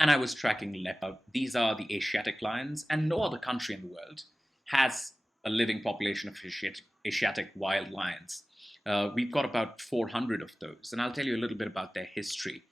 and I was tracking leopard. These are the Asiatic lions, and no other country in the world has a living population of Asiatic wild lions. We've got about 400 of those, and I'll tell you a little bit about their history.